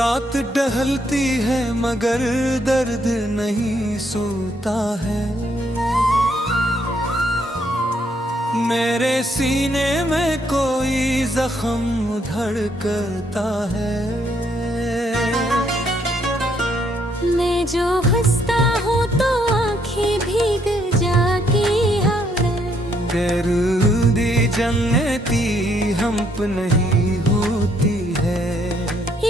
रात ढलती है मगर दर्द नहीं सोता है। मेरे सीने में कोई जख्म धड़कता है। मैं जो हंसता हूँ तो आंखें भीग जाती हैं। बेरुदी जन्नती हमप नहीं होती है।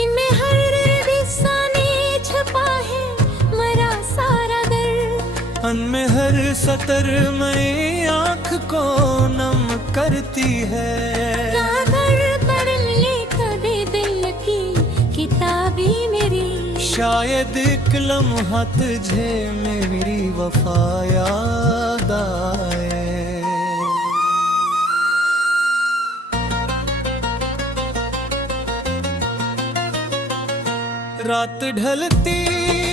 इनमें हर दिशाने छपा है मरा सारा दर्द। अनमें हर सतर में आँख को नम करती है। कागर पर लिख दे दिल की किताबी मेरी। शायद एक लम्हा तुझे मेरी वफा याद आए। रात ढलती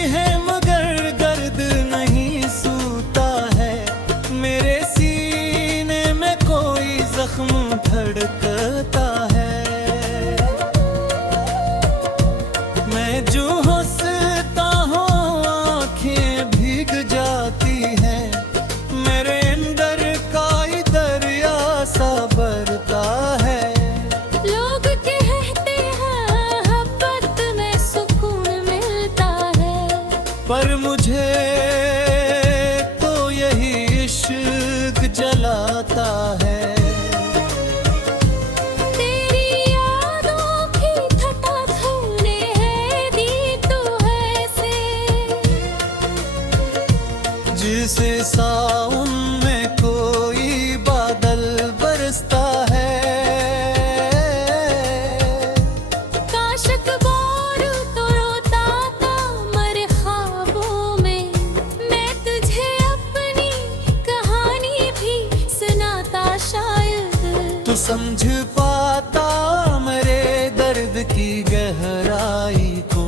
है मगर दर्द नहीं सूता है। मेरे सीने में कोई जख्म धड़कता है। मैं जो हंसता हूँ आँखें भीग जाती हैं। मेरे अंदर का ही दरिया सा बरता है। पर मुझे तो यही इश्क जलाता है। तेरी यादों की छटा धोने है दी तो ऐसे। जिसे सावन में कोई बादल बरसता है। तो समझ पाता मेरे दर्द की गहराई को।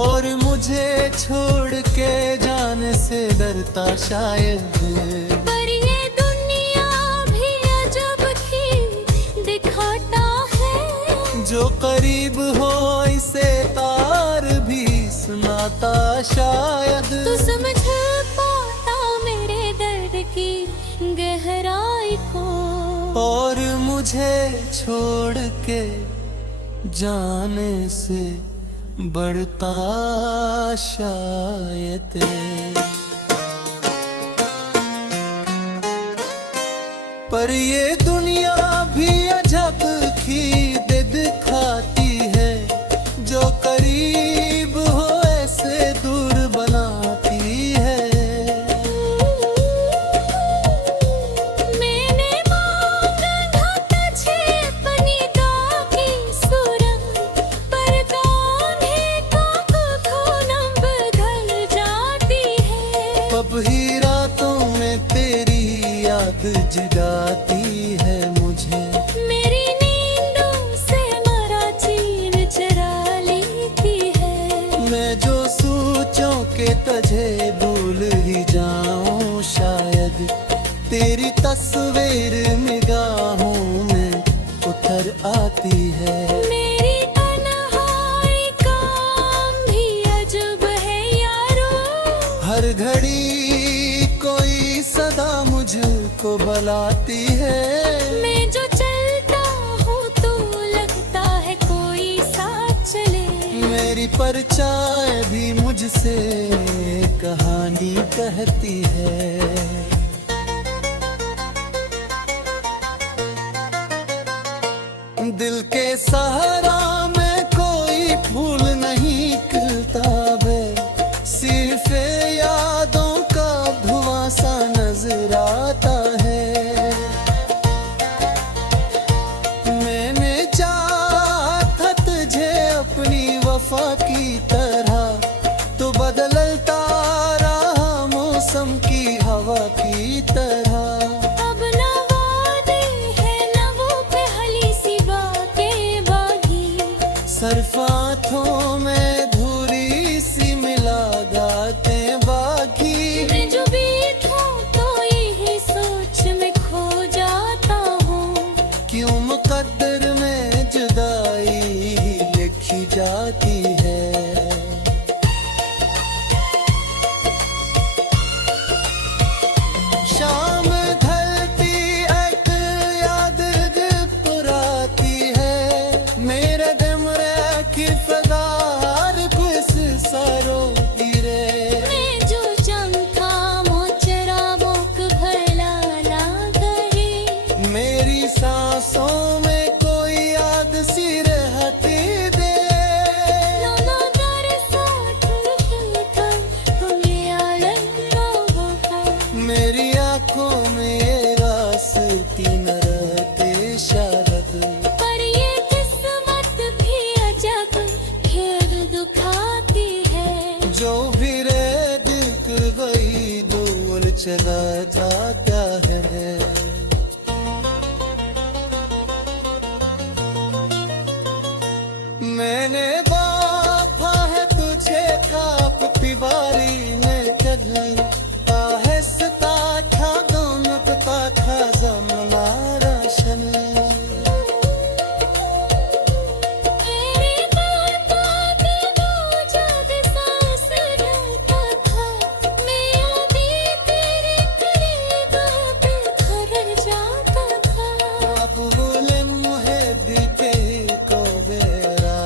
और मुझे छोड़ के जाने से डरता शायद। पर ये दुनिया भी अजब ही दिखाता है। जो करीब हो इसे तार भी सुनाता शायद। तो समझ पाता मेरे दर्द की गहराई को। और मुझे छोड़ के जाने से बढ़ता शायद। पर ये दुनिया भी अजब की दिखाती है। जो करीब हो ऐसे दूर बनाती है। अब ही रातों में तेरी याद जगाती है मुझे। मेरी नींदों से मरा चीर चरा लेती है। मैं जो सोचूं के तुझे भूल ही जाऊं शायद। तेरी तस्वीर निगाहों में उतर आती है। मेरी तन्हाई काम भी अजब है यारो। हर घड़ी कोई सदा मुझको बुलाती है। मैं जो चलता हूँ तो लगता है कोई साथ चले। मेरी परछाई भी मुझसे कहानी कहती है। दिल के सहारा में कोई फूल नहीं खिलता वे। सिर्फ यादों का धुआं सा नजर आता है। मैंने चाहा था तुझे अपनी वफा की तरह। तो बदलता रहा मौसम की हवा की तरह। अब न वादे है न वो पहली सी बातें बाकी। सिर्फ आँखों में धूरी सी मिला गाते बाकी। मैं जो बैठूं तो यही सोच में खो जाता हूँ। क्यों मुकद्दर में जुदाई लिखी जाती है। Bireydik kırgaydı ölçene kya hai मैंने बांधा है तुझे खाप दीवारी में चल आहिस्ता था दोनों का था जमना रोशन मेरे बातों के बावजूद सांस लेता था मैं अभी तेरे करीब बिखर जाता था अब बोले मुझे दिखे को बेरा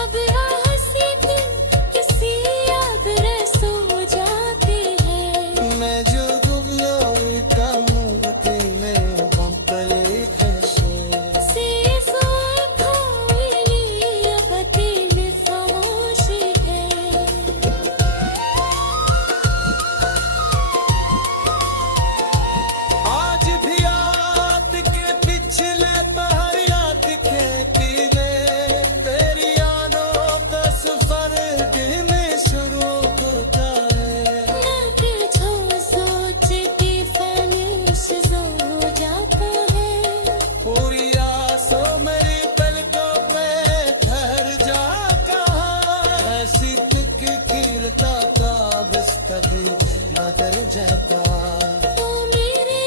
अब हंसी दिल किसी याद रे सो जाती है मैं जो दुबलो का मुक्ति में बंपले खशे से सो खोली अब दिल खामोशी है आज भी याद के पिछले पहर याद खेती गए तेरी यादों का सफर दिन शुरू होता है जो सोचती फैनिश हो जाता है पूरी आसों मेरी पलकों पे ठहर जाता है ऐसी तिक खिलता था बस कभी बदल जाता तो मेरे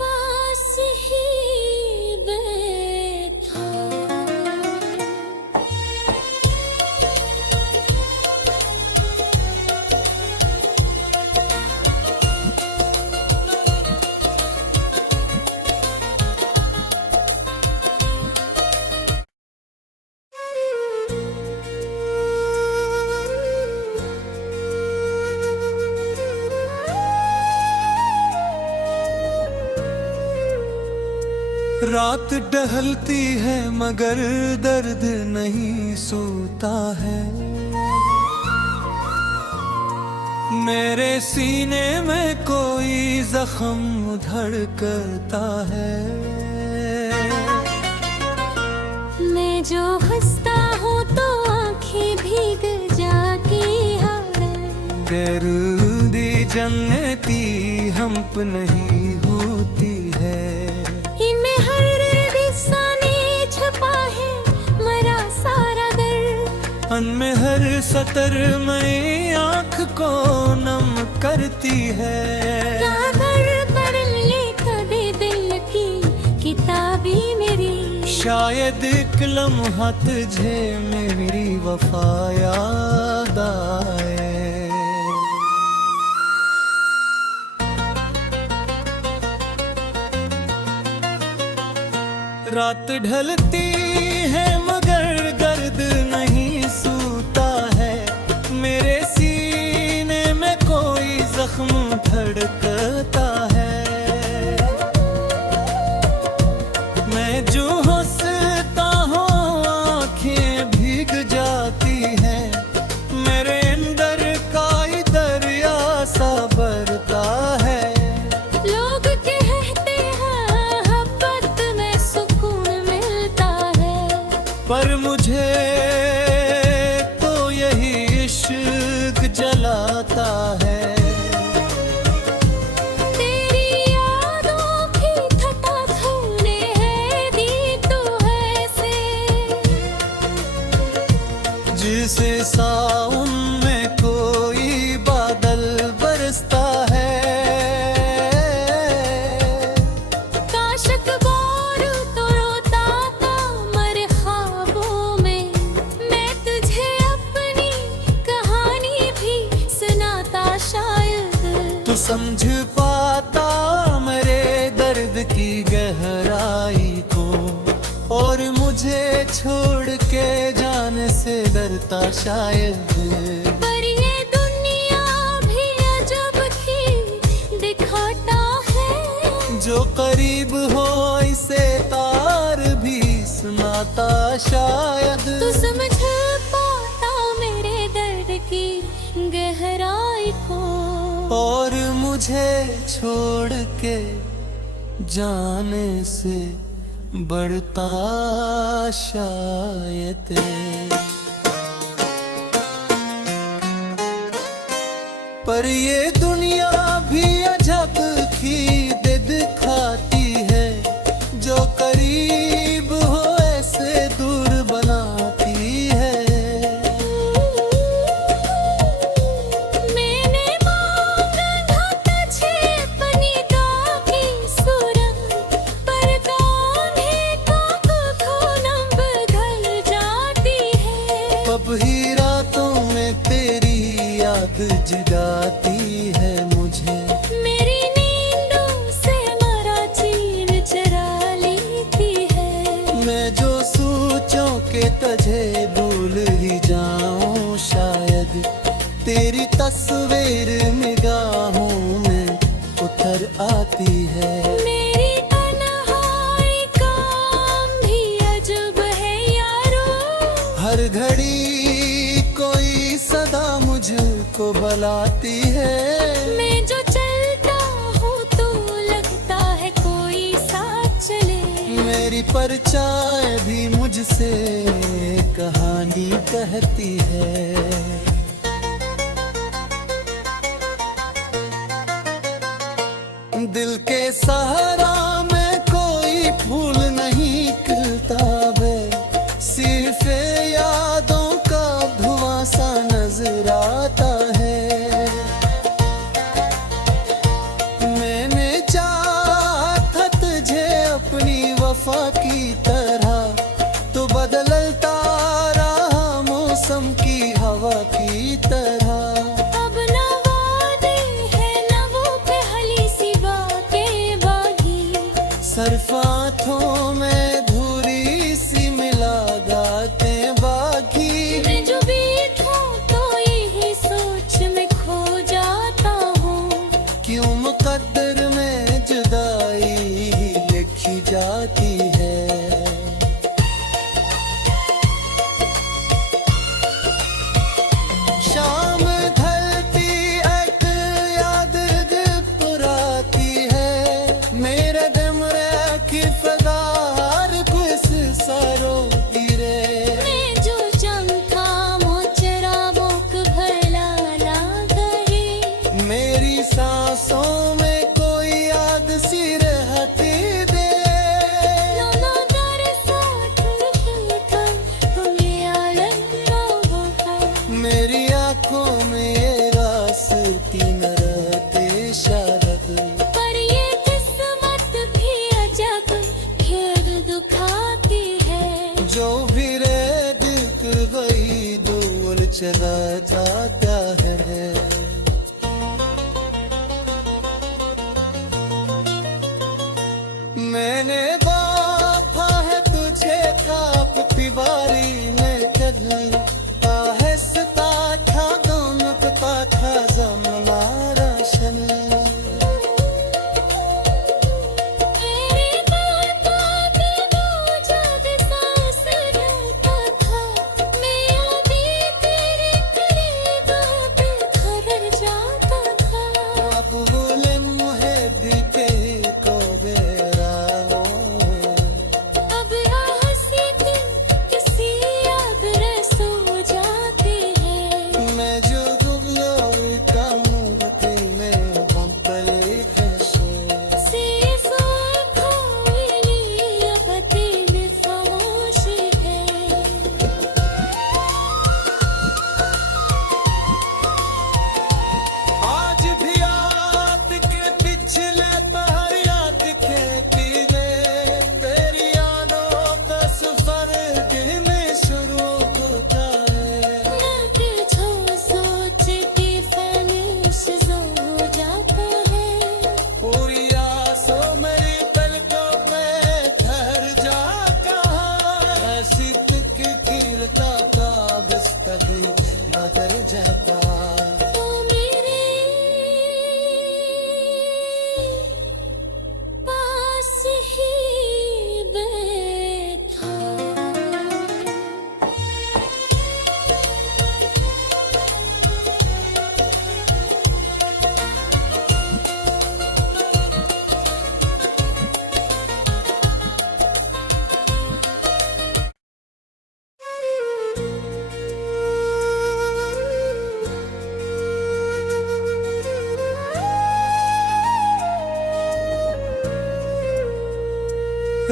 पास ही बैठा रात ढलती है मगर दर्द नहीं सोता है मेरे सीने में कोई जख्म धड़कता है मैं जो हंसता हूँ तो आंखें भीग जाती है बेरूदी जन्नती हमप नहीं होती है इनमें हर दिशाने छुपा है मरा सारा दर्द अन में हर सतर में आँख को नम करती है कागर पर ले कभी दिल की किताबी मेरी शायद एक लम्हा तुझे मेरी वफा याद आए रात ढलती है मगर दर्द नहीं सूता है मेरे सीने में कोई जख्म धड़कता है मैं जो हंसता हूँ आँखें भीग जाती हैं मेरे अंदर का ही दरिया सा बरता है लोग कहते हैं मोहब्बत में सुकून मिलता है पर मुझे तो यही इश्क जलाता है तेरी यादों की थटा धोने है दी तो ऐसे जिसे सावन में कोई बादल बरसता है काशक बोर तो रोता था मर ख्वाबों में मैं तुझे अपनी कहानी भी सुनाता शायद तू समझ पाता मेरे दर्द की गहराई को और मुझे छोड़ के जाने से डरता शायद पर ये दुनिया भी अजब ही दिखाता है जो करीब हो इसे तार भी सुनाता शायद तू समझ पाता मेरे दर्द की गहराई को और मुझे छोड़ के जाने से बढ़ता शायद। पर ये दुनिया भी अजब खीर दिखाती है, जो करीब हो ऐसे दूर बनाती है। मैंने मांगा तुझे अपनी दागी सूरत, पर कान्हे का खून बदल जाती है। अब ही रातों में तेरी याद जगाती है मुझे, मेरी नींदों से मरा चीर चरा लेती है। मैं जो सोचूं के तुझे भूल ही जाऊं शायद, तेरी तस्वीर निगाहों में उतर आती है। मेरी तन्हाई का भी अजब है यारो, हर घड़ी कोई सदा मुझको बुलाती है। मैं जो चलता हूँ तो लगता है कोई साथ चले। मेरी परछाई भी मुझसे कहानी कहती है। दिल के सहारा में कोई फूल नहीं खिलता वे, सिर्फ यादों का धुआं सा नजर आता है। मैंने चाहा था तुझे अपनी वफा की तरह, तो बदलता रहा मौसम की हवा की तरह। अब न वादे हैं न वो पहली सी बातें बाकी, सिर्फ आँखों में धूरी सी मिला गाते बाकी। मैं जो बैठूं तो यही सोच में खो जाता हूँ, क्यों मुकद्दर में जुदाई लिखी जाती है। शाम ढलती एक याद पुराती है, मेरे दिमरे की फदार कुछ सरो गिरे। मैं जो चमका मोचरा मुख भला ना करे। मेरी सांसों में कोई याद सी रहती दे। ना दर साथ होता तुम्हें आलम ना होता, मेरी आंखों में ये रास्ती न रहते शारद। पर ये किस्मत भी अजब खेद दुखाती है। जो भी रे दिल वही दूर चला जाता है। मैंने बांधा है तुझे खाप दीवारी में चल, आहिस्ता था दोनों पता था जमना राशन। मेरी बातों पे जब सांस रहता था, मैं अभी तेरे करीब पे घर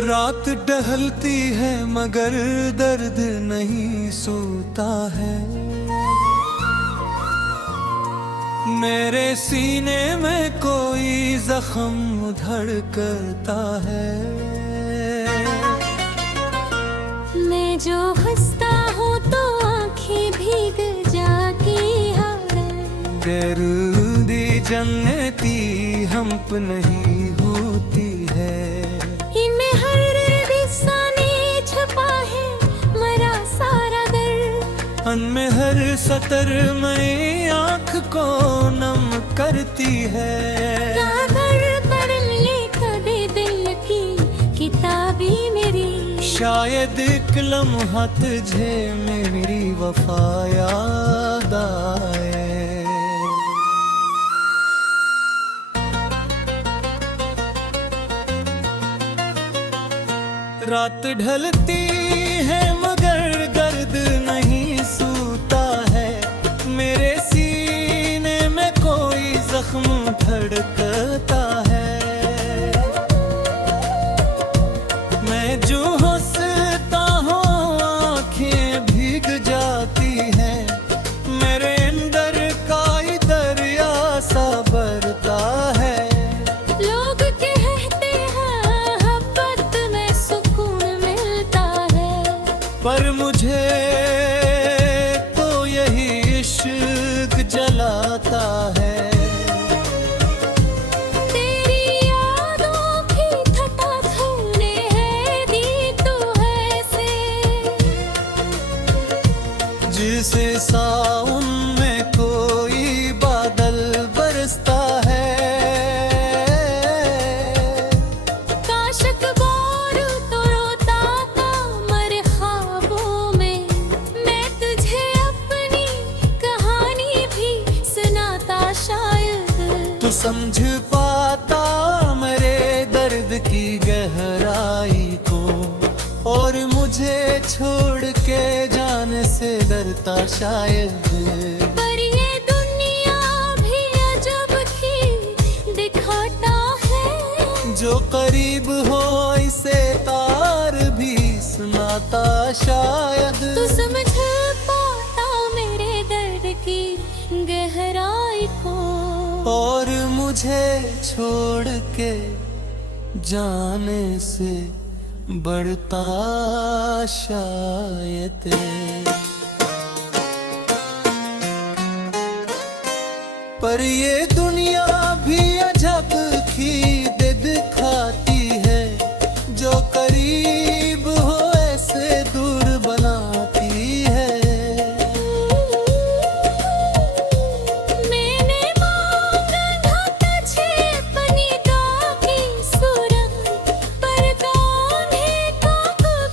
रात ढलती है मगर दर्द नहीं सोता है। मेरे सीने में कोई जख्म धड़कता है। मैं जो हंसता हूँ तो आंखें भीग जाती हैं। बेरुदी जन्नती हम पे नहीं होती है। इनमें हर दिशाने छपा है मरा सारा दर्द। अनमें हर सतर में आँख को नम करती है। कागज पर लिख दे दिल की किताबी मेरी। शायद एक लम्हा तुझे मेरी वफा याद आए। रात ढलती है मगर दर्द नहीं सूता है। मेरे सीने में कोई जख्म धड़कता है। मैं जो हंसता हूँ आंखें भीग जाती हैं। मेरे अंदर का ही दरिया सा बरता है। लोग कहते हैं मोहब्बत में सुकून मिलता है, पर मुझे तो यही इश्क जलाता है। तेरी यादों की छटा तूने है दी तो ऐसे। जिसे सावन में कोई बादल बरसता है। काशक बोर तो रोता था मरे ख्वाबों में। मैं तुझे अपनी कहानी भी सुनाता शायद। तू समझ पाता मेरे दर्द की गहराई को, और मुझे छोड़ के जाने से डरता शायद। पर ये दुनिया भी अजब ही दिखाता है। जो करीब हो इसे तार भी सुनाता शायद। तू समझ पाता मेरे दर्द की गहराई को, और मुझे छोड़ के जाने से बढ़ता शायद। पर ये दुनिया भी अजब की दिखाती है। जो करीब हो ऐसे दूर बनाती है। मैंने मांगा था तुझे अपनी दुआ की सूरत, पर कान्हे का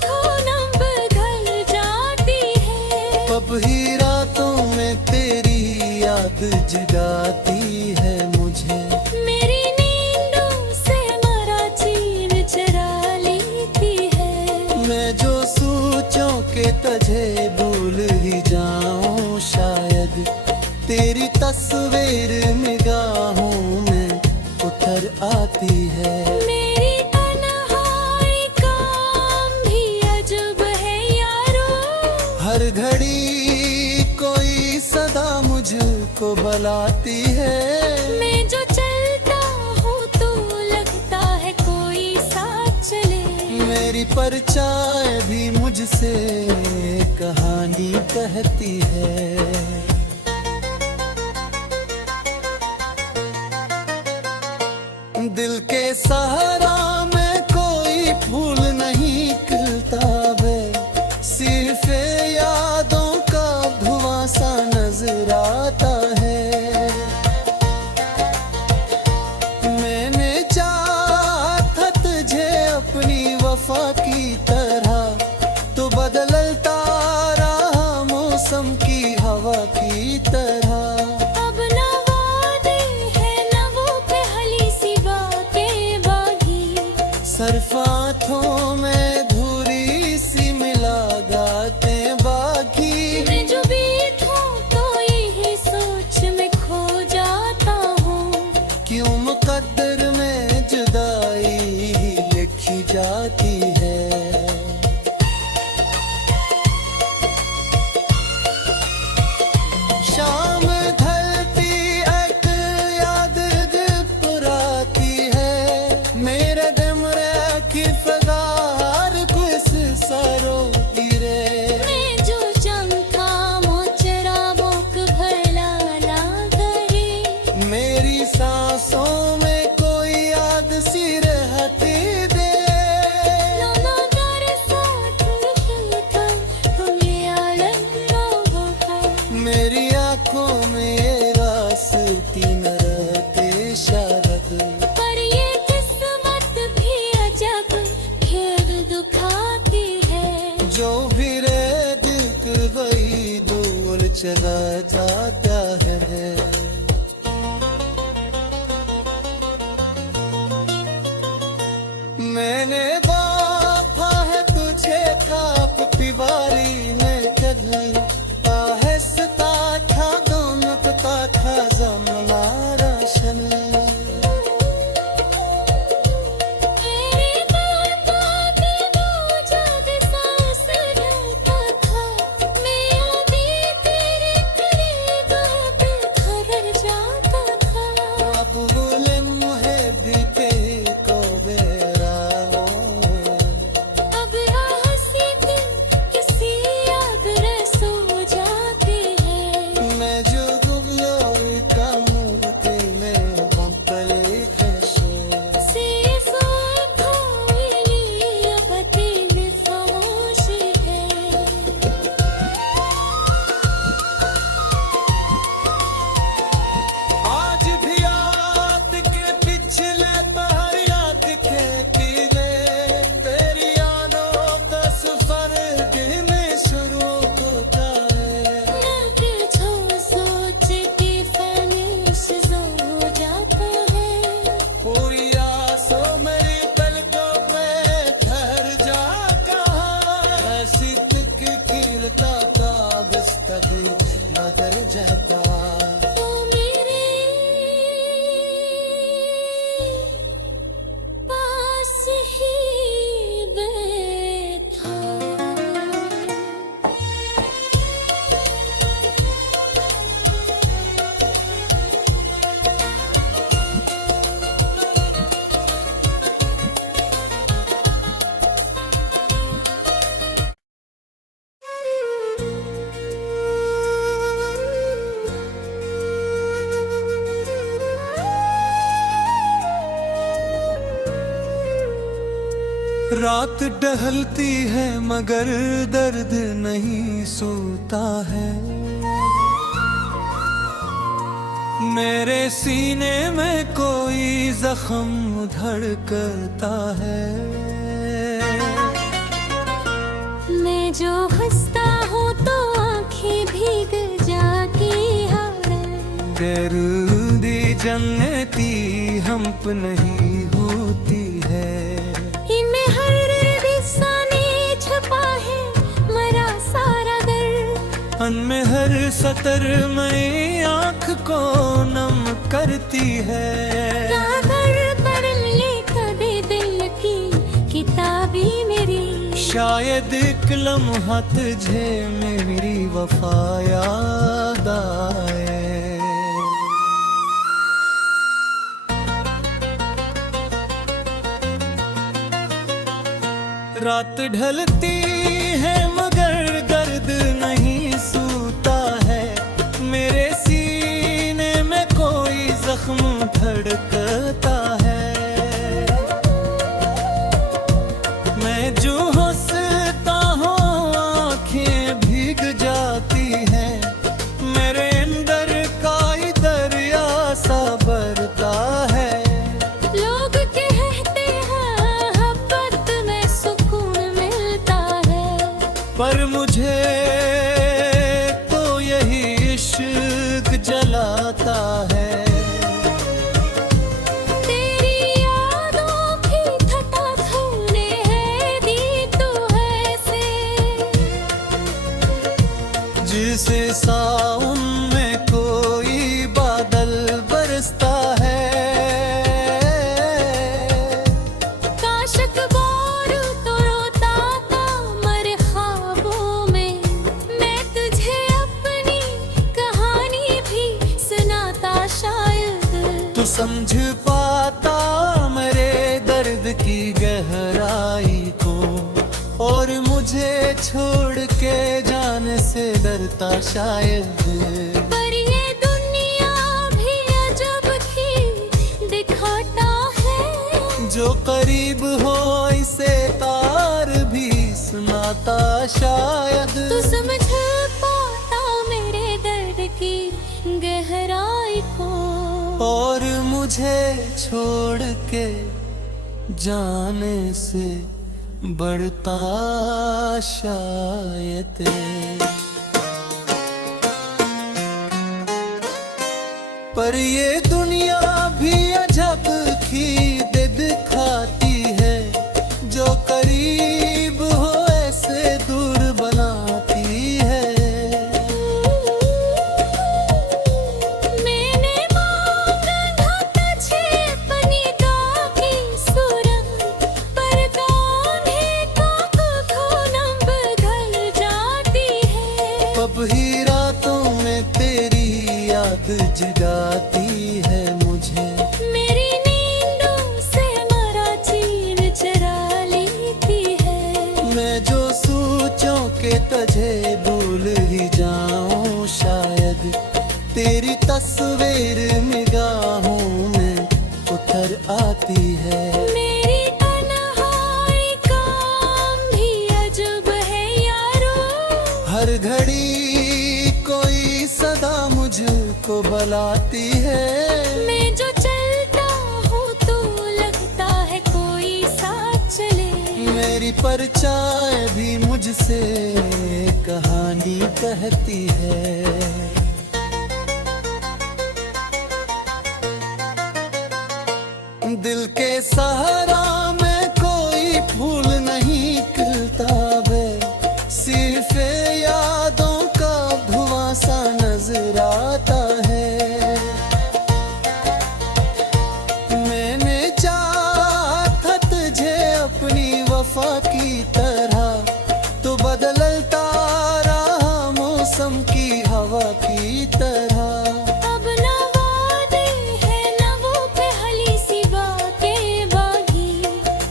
खून बदल जाती है। अब ही रातों में तेरी याद जगाती है मुझे। मेरी नींदों से मरा चीन चरा लेती है। मैं जो सोचूं कि तुझे भूल ही जाऊं शायद। तेरी तस्वीर निगाहों में उतर आती है। मेरी तन्हाई काम भी अजब है यारो। हर घड़ी कोई सदा मुझको बुलाती है। मैं जो चलता हूँ तो लगता है कोई साथ चले। मेरी परछाई भी मुझसे कहानी कहती है। दिल के सहारा में कोई फूल नहीं खिलता वे। सिर्फ यादों का धुआं सा नजर आता है। मैंने चाहा था तुझे अपनी वफा की तरह, तो बदलता रहा मौसम की हवा की तरह। अब न वादे हैं न वो पहली सी बातें बाकी। सरफ आँखों में धूरी सी मिला गाते चलाता क्या है। मैंने बांधा है तुझे खाप दीवारी में कल आहिस्ता था दोनों का था जमना रोशन। बदल जाता तू मेरे पास ही बैठा। रात ढलती है मगर दर्द नहीं सोता है। मेरे सीने में कोई जख्म धड़कता है। मैं जो हंसता हूँ तो आँखें भीग जाती है। बेरुदी जन्नती हम पे नहीं होती है। इनमें हर दिशाने छुपा है मरा सारा दर्द। अनमें हर सतर में आँख को नम करती है। कागज पर लिख दे दिल की किताबी मेरी। शायद एक लम्हा तुझे मेरी वफा याद आए। रात ढलती है मगर दर्द नहीं सूता है। मेरे सीने में कोई जख्म धड़कता है। मैं जो हंसता हूँ आँखें भीग जाती हैं। मेरे अंदर का ही दरिया सा बरता है। लोग कहते हैं मोहब्बत में सुकून मिलता है। पर मुझे तो यही इश्क जलाता है। तेरी यादों की छटा धोने है दी तू ऐसे। जिसे सावन में कोई बादल बरसता है। काशक बोर तो रोता था मरे ख्वाबों में। मैं तुझे अपनी कहानी भी सुनाता शायद। तू समझ पाता मेरे दर्द की गहराई को। और मुझे छोड़ के जाने से डरता शायद। पर ये दुनिया भी अजब ही दिखाता है। जो करीब हो इसे तार भी सुनाता शायद। तू समझ पाता मेरे दर्द की गहराई को। और मुझे छोड़ के जाने से बढ़ता शायद। पर ये दुनिया भी अजब खीद दिखाती है, जो करीब हो ऐसे दूर बनाती है। मैंने मांगा तुझे अपनी दागी सुरंग, पर कान्हे को नम बदल जाती है। अब ही रातों में तेरी याद जगाती है मुझे, मेरी नींदों से मरा चीर चरा लेती है। मैं जो सोचूं के तुझे भूल ही जाऊं शायद, तेरी तस्वीर निगाहों में उतर आती है। मेरी तन्हाई काम भी अजब है यारो, हर घड़ी कोई सदा मुझको बुलाती है। मैं जो चलता हूँ तो लगता है कोई साथ चले। मेरी परछाई भी मुझसे कहानी कहती है। दिल के सहारा में कोई फूल नहीं खिलता वे, सिर्फ यादों का धुआं सा नजर आता है। मैंने चाहा था तुझे अपनी वफा की तरह, तो बदलता रहा मौसम की हवा की तरह। अब न वादे हैं न वो पहली सी बातें बाकी,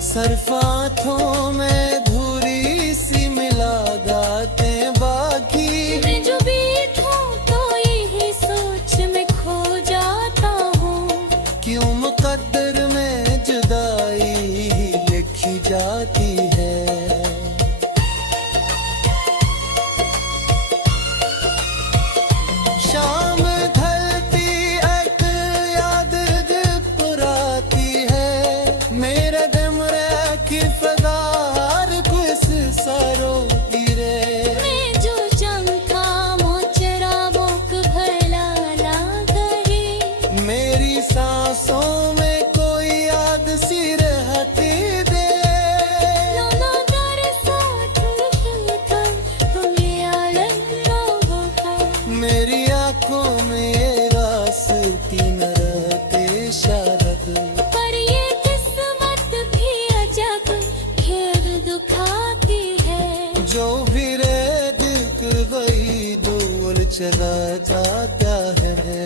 सिर्फ आँखों में धूरी सी मिला गाते बाकी। मैं जो बैठूं तो यही सोच में खो जाता हूँ, क्यों मुकद्दर में जुदाई ही लिखी जाती है। शाम ढलती एक याद पुराती है, मेरे दिमरे की फगार कुछ सरो गिरे। मैं जो चमका मोचरा बोक भला ना करे। मेरी सांसों में कोई याद सी रहती दे। नो नो दर साथ कर तुम ये आलम लोगों का, मेरी आंखों में ये रास्ती न रहते शायद, पर ये किस्मत भी अजब खेद दुखाती है। जो भी रे दिल वही दूर चला जाता है।